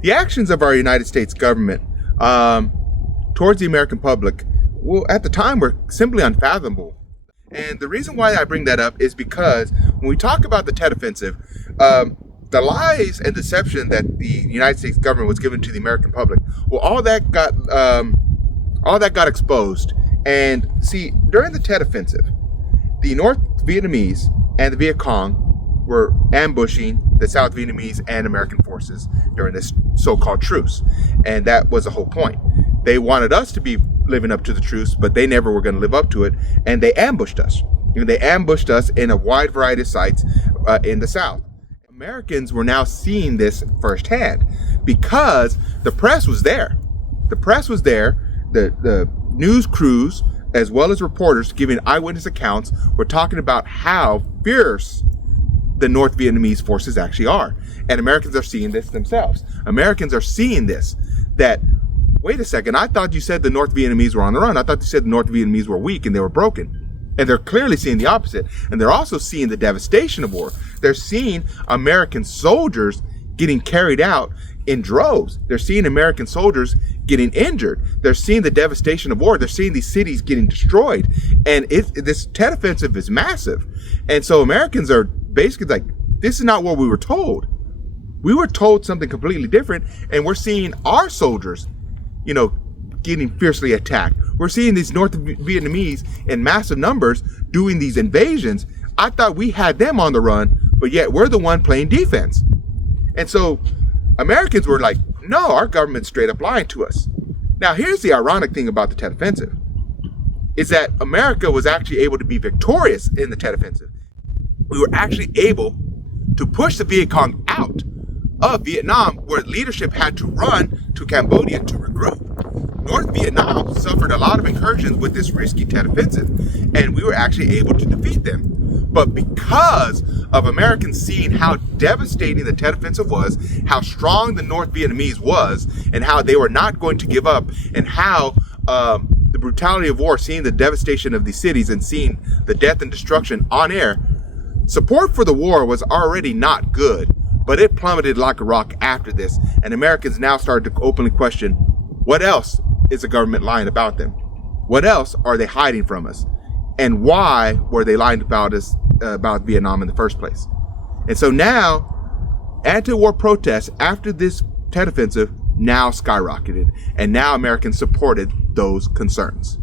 The actions of our United States government towards the American public, well, at the time were simply unfathomable. And the reason why I bring that up is because when we talk about the Tet Offensive, the lies and deception that the United States government was given to the American public, well, all that got exposed. And see, during the Tet Offensive, the North Vietnamese and the Viet Cong were ambushing the South Vietnamese and American forces during this so-called truce. And that was the whole point. They wanted us to be living up to the truce, but they never were going to live up to it. And they ambushed us. They ambushed us in a wide variety of sites in the South. Americans were now seeing this firsthand because the press was there. The press was there. The news crews, as well as reporters giving eyewitness accounts, were talking about how fierce the North Vietnamese forces actually are. And Americans are seeing this themselves. Americans are seeing this, that, wait a second, I thought you said the North Vietnamese were on the run. I thought you said the North Vietnamese were weak and they were broken. And they're clearly seeing the opposite. And they're also seeing the devastation of war. They're seeing American soldiers getting carried out in droves. They're seeing American soldiers getting injured. They're seeing the devastation of war. They're seeing these cities getting destroyed. And this Tet Offensive is massive. And so Americans are basically like, this is not what we were told. We were told something completely different. And we're seeing our soldiers, getting fiercely attacked. We're seeing these North Vietnamese in massive numbers doing these invasions. I thought we had them on the run, but yet we're the one playing defense. And so Americans were like, no, our government's straight up lying to us. Now, here's the ironic thing about the Tet Offensive, is that America was actually able to be victorious in the Tet Offensive. We were actually able to push the Viet Cong out of Vietnam, where leadership had to run to Cambodia to regroup. North Vietnam suffered a lot of incursions with this risky Tet Offensive, and we were actually able to defeat them. But because of Americans seeing how devastating the Tet Offensive was, how strong the North Vietnamese was, and how they were not going to give up, and how the brutality of war, seeing the devastation of these cities and seeing the death and destruction on air, support for the war was already not good, but it plummeted like a rock after this. And Americans now started to openly question, what else is the government lying about them? What else are they hiding from us? And why were they lying about us, about Vietnam in the first place? And so now, anti-war protests after this Tet Offensive now skyrocketed. And now Americans supported those concerns.